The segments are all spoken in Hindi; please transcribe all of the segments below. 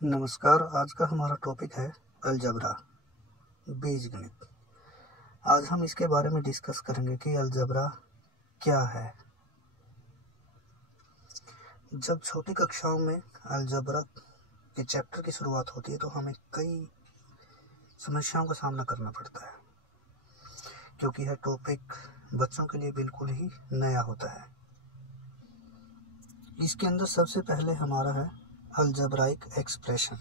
नमस्कार। आज का हमारा टॉपिक है अलजबरा, बीजगणित। आज हम इसके बारे में डिस्कस करेंगे कि अलजबरा क्या है। जब छोटी कक्षाओं में अलजबरा के चैप्टर की शुरुआत होती है तो हमें कई समस्याओं का सामना करना पड़ता है, क्योंकि यह टॉपिक बच्चों के लिए बिल्कुल ही नया होता है। इसके अंदर सबसे पहले हमारा है अलजबराइक एक्सप्रेशन,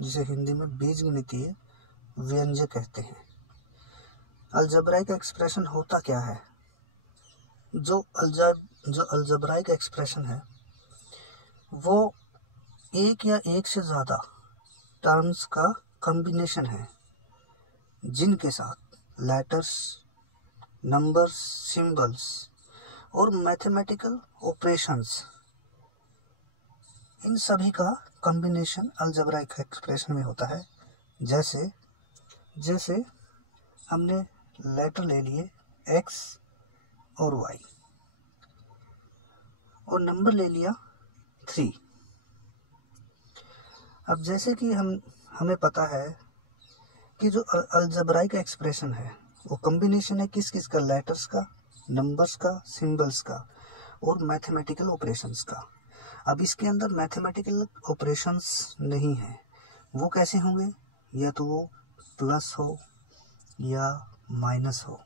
जिसे हिंदी में बीजगणितीय व्यंजक कहते हैं। अलजबराइक एक्सप्रेशन होता क्या है? जो अलजबराइक एक्सप्रेशन है वो एक या एक से ज़्यादा टर्म्स का कॉम्बिनेशन है, जिनके साथ लेटर्स, नंबर्स, सिंबल्स और मैथमेटिकल ऑपरेशंस, इन सभी का कॉम्बिनेशन अलजबराइक एक्सप्रेशन में होता है। जैसे हमने लेटर ले लिए x और y और नंबर ले लिया 3। अब जैसे कि हमें पता है कि जो अलजबराइक एक्सप्रेशन है वो कॉम्बिनेशन है किस का? लेटर्स का, नंबर्स का, सिंबल्स का और मैथमेटिकल ऑपरेशंस का। अब इसके अंदर मैथमेटिकल ऑपरेशंस नहीं है, वो कैसे होंगे? या तो वो प्लस हो या माइनस हो।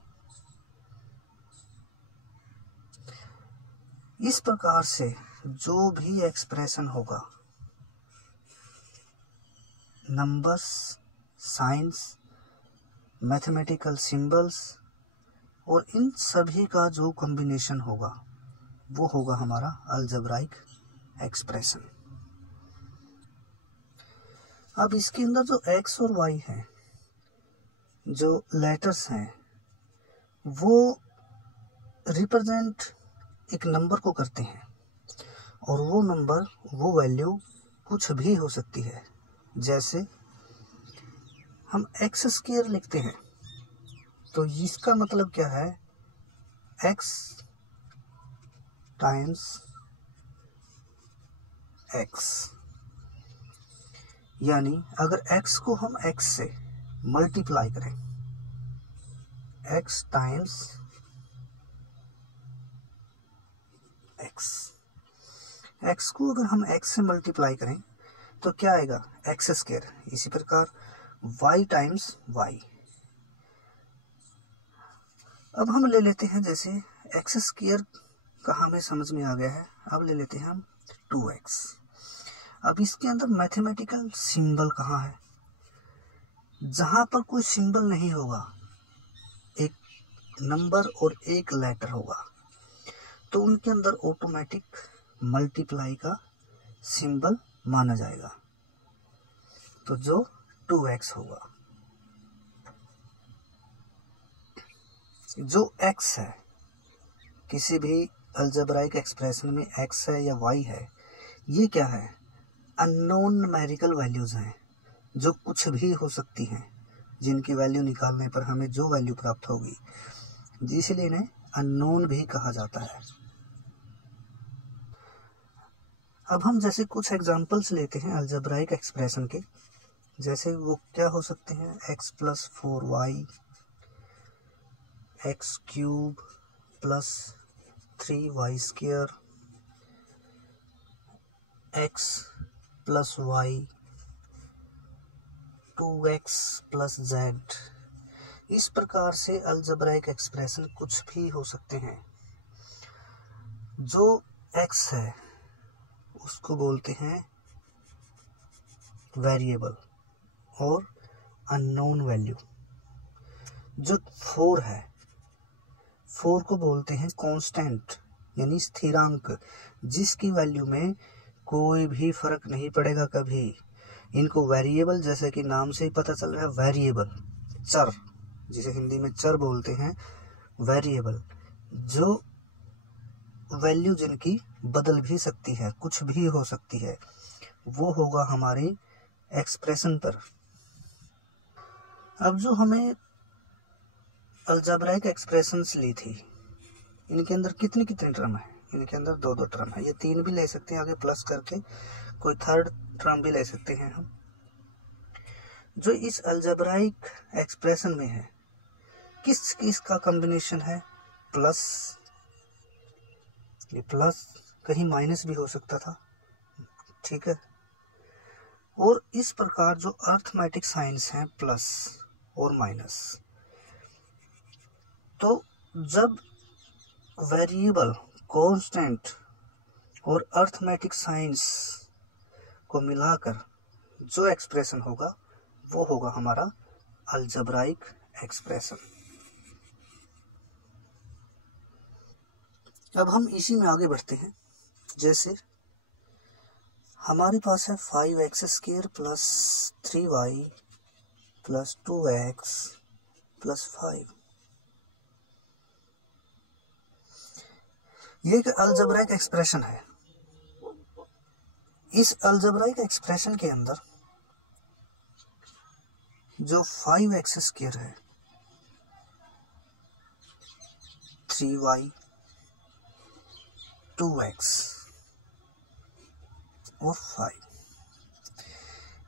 इस प्रकार से जो भी एक्सप्रेशन होगा, नंबर्स, साइंस, मैथमेटिकल सिंबल्स और इन सभी का जो कॉम्बिनेशन होगा वो होगा हमारा अलजबराइक एक्सप्रेशन। अब इसके अंदर जो x और y है, जो लेटर्स हैं, वो रिप्रेजेंट एक नंबर को करते हैं और वो नंबर, वो वैल्यू कुछ भी हो सकती है। जैसे हम x² लिखते हैं तो इसका मतलब क्या है? x टाइम्स x, यानी अगर x को हम x से मल्टीप्लाई करें, x टाइम्स x को अगर हम x से मल्टीप्लाई करें तो क्या आएगा? x²। इसी प्रकार y टाइम्स y। अब हम ले लेते हैं, जैसे x² का हमें समझ में आ गया है, अब ले लेते हैं हम 2x। अब इसके अंदर मैथमेटिकल सिंबल कहाँ है? जहाँ पर कोई सिंबल नहीं होगा, एक नंबर और एक लेटर होगा, तो उनके अंदर ऑटोमेटिक मल्टीप्लाई का सिंबल माना जाएगा, तो जो 2x होगा। जो x है, किसी भी अलजबराइक एक्सप्रेशन में x है या y है, ये क्या है? अननोन न्यूमेरिकल वैल्यूज हैं, जो कुछ भी हो सकती हैं, जिनकी वैल्यू निकालने पर हमें जो वैल्यू प्राप्त होगी, इसलिए इन्हें अननोन भी कहा जाता है। अब हम जैसे कुछ एग्जांपल्स लेते हैं अलजबराइक एक्सप्रेशन के, जैसे वो क्या हो सकते हैं? x + 4y, x³ + 3y², x + y, 2x + z। इस प्रकार से अलजबराइक एक्सप्रेशन कुछ भी हो सकते हैं। जो x है उसको बोलते हैं वेरिएबल और अननोन वैल्यू। जो 4 है, 4 को बोलते हैं कांस्टेंट, यानी स्थिरांक, जिसकी वैल्यू में कोई भी फर्क नहीं पड़ेगा कभी। इनको वेरिएबल, जैसे कि नाम से ही पता चल रहा है, वेरिएबल, चर, जिसे हिंदी में चर बोलते हैं, वेरिएबल, जो वैल्यू जिनकी बदल भी सकती है, कुछ भी हो सकती है, वो होगा हमारी एक्सप्रेशन पर। अब जो हमें अलजबराइक एक्सप्रेशंस ली थी, इनके अंदर कितनी टर्म है? इनके अंदर 2 टर्म है। ये 3 भी ले सकते हैं आगे प्लस करके, कोई थर्ड टर्म भी ले सकते हैं हम। जो इस अलजेब्राइक एक्सप्रेशन में है, किस किस का कॉम्बिनेशन है? प्लस, ये प्लस कहीं माइनस भी हो सकता था, ठीक है। और इस प्रकार जो अर्थमेटिक साइंस हैं प्लस और माइनस, तो जब वेरिएबल, कांस्टेंट और अर्थमेटिक साइंस को मिलाकर जो एक्सप्रेशन होगा वो होगा हमारा अलजेब्राइक एक्सप्रेशन। अब हम इसी में आगे बढ़ते हैं। जैसे हमारे पास है 5x² plus 3y plus 2x plus 5। ये एक अलजेब्राइक एक्सप्रेशन है। इस अलजेब्राइक एक्सप्रेशन के अंदर जो 5x² है, 3y, 2x और 5,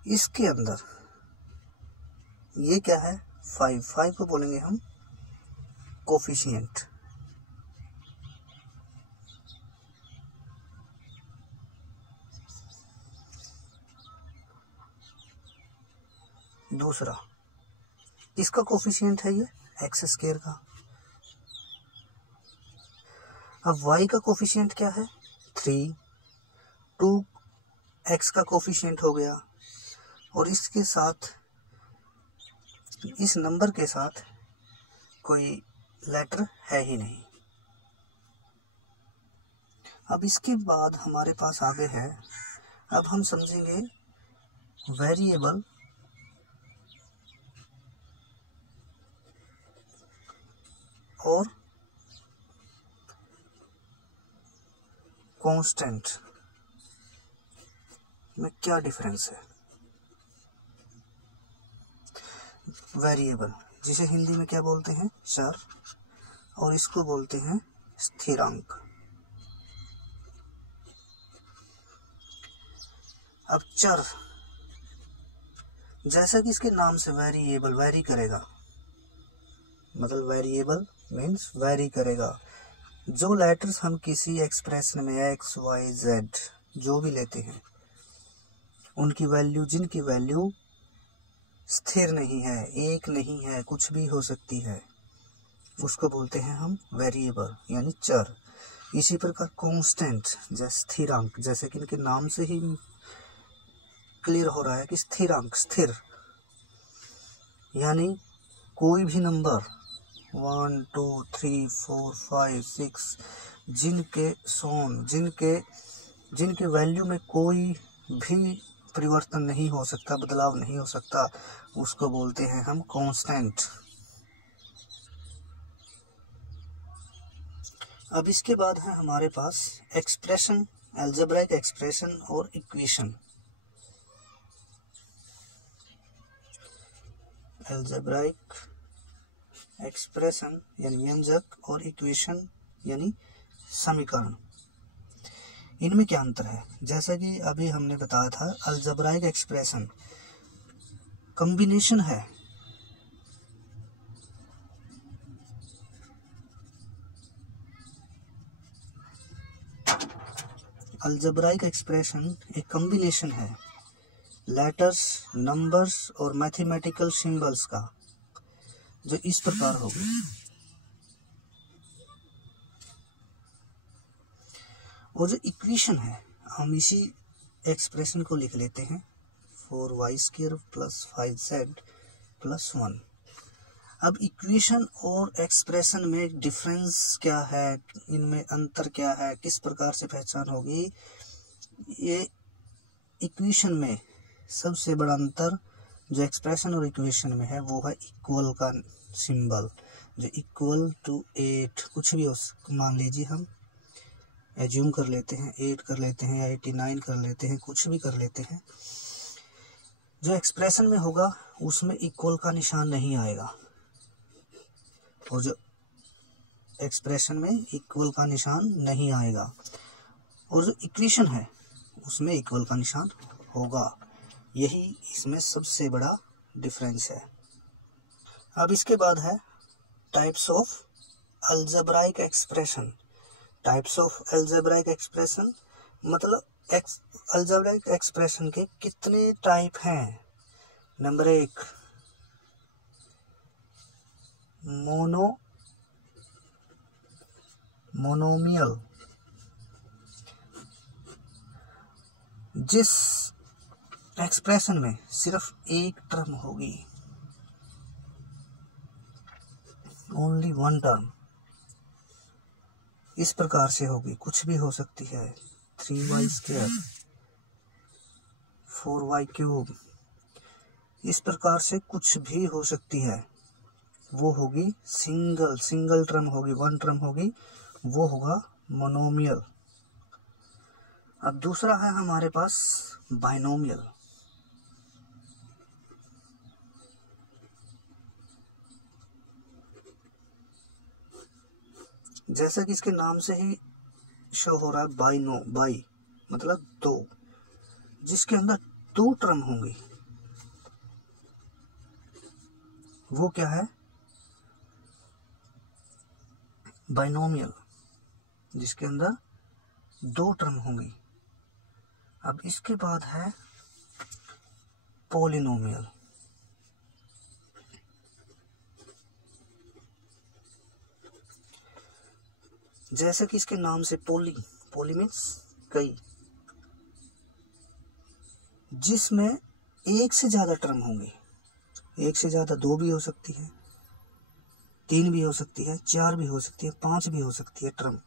इसके अंदर ये क्या है? 5 को बोलेंगे हम कोफिशिएंट। दूसरा इसका कोफिशिएंट है ये x² का। अब y का कोफिशिएंट क्या है? 3, 2x का कोफिशिएंट हो गया, और इसके साथ, इस नंबर के साथ कोई लेटर है ही नहीं। अब इसके बाद हमारे पास आगे है, अब हम समझेंगे वेरिएबल और कांस्टेंट में क्या डिफरेंस है। वेरिएबल जिसे हिंदी में क्या बोलते हैं? चर, और इसको बोलते हैं स्थिरांक। अब चर, जैसा कि इसके नाम से वेरिएबल, वेरी करेगा, मतलब वेरिएबल मीन्स वेरी करेगा। जो लेटर्स हम किसी एक्सप्रेशन में x, y, z जो भी लेते हैं, उनकी वैल्यू, जिनकी वैल्यू स्थिर नहीं है, एक नहीं है, कुछ भी हो सकती है, उसको बोलते हैं हम वेरिएबल यानी चर। इसी प्रकार कांस्टेंट जैसे स्थिरांक, जैसे कि इनके नाम से ही क्लियर हो रहा है कि स्थिरांक, स्थिर, यानी कोई भी नंबर 1, 2, 3, 4, 5, 6 जिनके वैल्यू में कोई भी परिवर्तन नहीं हो सकता, बदलाव नहीं हो सकता, उसको बोलते हैं हम कांस्टेंट। अब इसके बाद है हमारे पास एक्सप्रेशन, अलजेब्राइक एक्सप्रेशन और इक्वेशन। अलजेब्राइक एक्सप्रेशन यानी व्यंजक और इक्वेशन यानी समीकरण, इनमें क्या अंतर है? जैसा कि अभी हमने बताया था, अलजेब्राइक एक्सप्रेशन कॉम्बिनेशन है, अलजेब्राइक एक्सप्रेशन एक कॉम्बिनेशन है लेटर्स, नंबर्स और मैथमेटिकल सिंबल्स का, जो इस प्रकार होगी। और जो इक्वेशन है, हम इसी एक्सप्रेशन को लिख लेते हैं 4y² प्लस 5z प्लस 1। अब इक्वेशन और एक्सप्रेशन में डिफरेंस क्या है, इनमें अंतर क्या है, किस प्रकार से पहचान होगी? ये इक्वेशन में सबसे बड़ा अंतर जो एक्सप्रेशन और इक्वेशन में है वो है इक्वल का सिंबल, जो इक्वल टू 8 कुछ भी मान लीजिए, हम एज्यूम कर लेते हैं 8 कर लेते हैं या 89 कर लेते हैं, कुछ भी कर लेते हैं। जो एक्सप्रेशन में होगा उसमें इक्वल का निशान नहीं आएगा, और जो एक्सप्रेशन में इक्वल का निशान नहीं आएगा, और जो इक्वेशन है उसमें इक्वल का निशान होगा। यही इसमें सबसे बड़ा डिफरेंस है। अब इसके बाद है types of algebraic expression. Types of algebraic expression मतलब अलजेब्राइक एक्सप्रेशन के कितने टाइप हैं। नंबर 1 मोनोमियल, जिस एक्सप्रेशन में सिर्फ एक टर्म होगी, ओनली वन टर्म, इस प्रकार से होगी। कुछ भी हो सकती है, 3y², 4y³, इस प्रकार से कुछ भी हो सकती है। वो होगी सिंगल टर्म होगी, वन टर्म होगी, वो होगा मोनोमियल। अब दूसरा है हमारे पास बाइनोमियल। जैसा कि इसके नाम से ही शो हो रहा है, बाई मतलब दो, जिसके अंदर दो टर्म होंगी, वो क्या है, बाइनोमियल, जिसके अंदर दो टर्म होंगी। अब इसके बाद है पॉलिनोमियल। जैसे कि इसके नाम से पॉली मीन्स कई, जिसमें एक से ज्यादा टर्म होंगे। एक से ज्यादा, दो भी हो सकती है, 3 भी हो सकती है, 4 भी हो सकती है, 5 भी हो सकती है टर्म।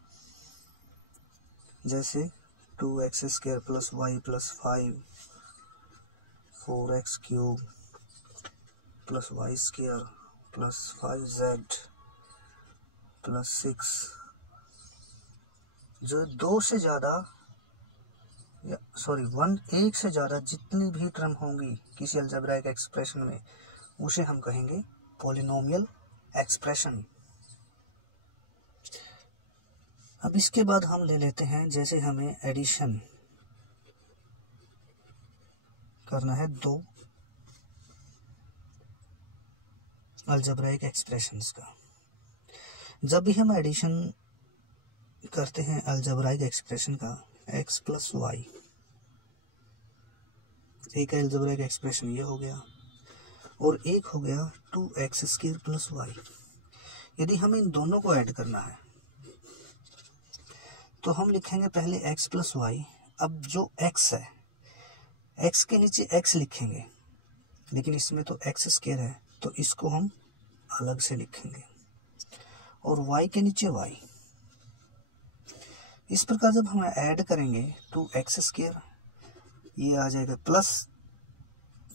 जैसे 2x² + y + 5, 4x³ + y² + 5z + 6। जो दो से ज्यादा एक से ज्यादा जितनी भी टर्म होंगी किसी अलजेब्राइक एक्सप्रेशन में, उसे हम कहेंगे पॉलिनोमियल एक्सप्रेशन। अब इसके बाद हम ले लेते हैं, जैसे हमें एडिशन करना है दो अलजेब्राइक एक्सप्रेशंस का। जब भी हम एडिशन करते हैं अलजेब्राइक एक्सप्रेशन का, x + y, एक अलजेब्राइक एक्सप्रेशन ये हो गया, और एक हो गया 2x² + y। यदि हमें इन दोनों को ऐड करना है तो हम लिखेंगे पहले x + y। अब जो x है, x के नीचे x लिखेंगे, लेकिन इसमें तो x² है, तो इसको हम अलग से लिखेंगे, और y के नीचे y। इस प्रकार जब हम ऐड करेंगे 2x², ये आ जाएगा प्लस,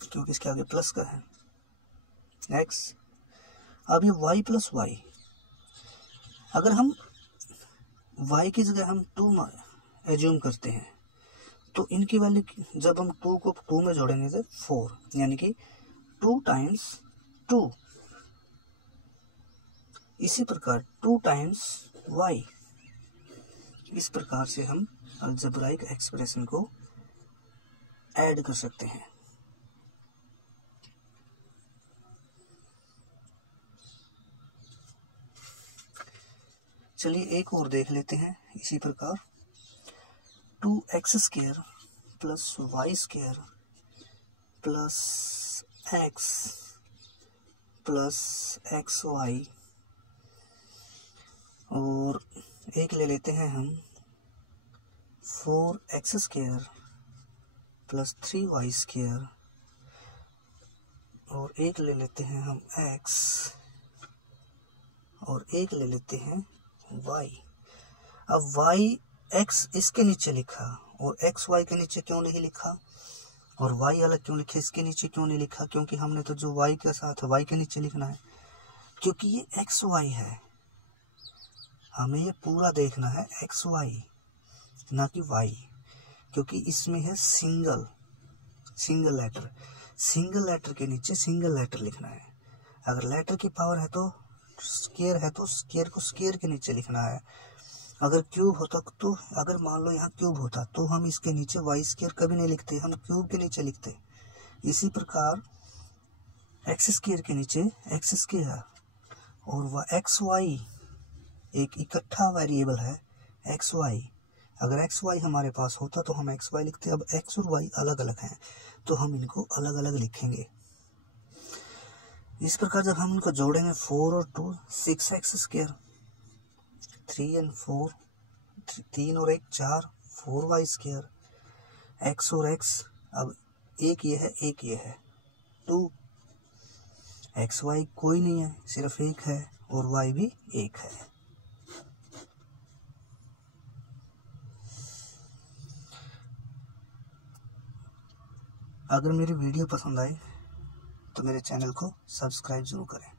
क्योंकि इसके आगे प्लस का है, x। अब ये y + y, अगर हम y की जगह हम 2 एज्यूम करते हैं, तो इनकी वैल्यू जब हम 2 को 2 में जोड़ेंगे तो 4, यानी कि 2 × 2। इसी प्रकार 2 × y। इस प्रकार से हम अलजेब्राइक एक्सप्रेशन को ऐड कर सकते हैं। चलिए एक और देख लेते हैं इसी प्रकार। 2x² + y² + x + xy, और एक ले लेते हैं हम 4x² + 3y², और एक ले लेते हैं हम x, और एक ले लेते हैं y। अब y x इसके नीचे लिखा, और x y के नीचे क्यों नहीं लिखा, और y अलग क्यों लिखे, इसके नीचे क्यों नहीं लिखा, क्योंकि हमने तो जो y के साथ y के नीचे लिखना है, क्योंकि ये x y है। हमें ये पूरा देखना है x y, ना कि y, क्योंकि इसमें है सिंगल लेटर। सिंगल लेटर के नीचे सिंगल लेटर लिखना है। अगर लेटर की पावर है तो स्क्वायर है, तो स्क्वायर को स्क्वायर के नीचे लिखना है, अगर क्यूब होता तो, अगर मान लो यहाँ क्यूब होता तो हम इसके नीचे वाई स्क्वायर कभी नहीं लिखते, हम क्यूब के नीचे लिखते। इसी प्रकार एक्स स्क्वायर के नीचे एक्स स्क्वायर और वह एक्स वाई एक इकट्ठा वेरिएबल है एक्स वाई। अगर एक्स वाई हमारे पास होता तो हम एक्स वाई लिखते। अब एक्स और वाई अलग अलग हैं तो हम इनको अलग अलग लिखेंगे। इस प्रकार जब हम इनको जोड़ेंगे 4 और 2 6 एक्स स्क्वायर, 3 और 4 3 और 1 4 4 वाई स्क्वायर, एक्स और एक्स अब एक ये है एक ये है 2, एक्स वाई कोई नहीं है सिर्फ एक है और वाई भी एक है। अगर मेरी वीडियो पसंद आए तो मेरे चैनल को सब्सक्राइब जरूर करें।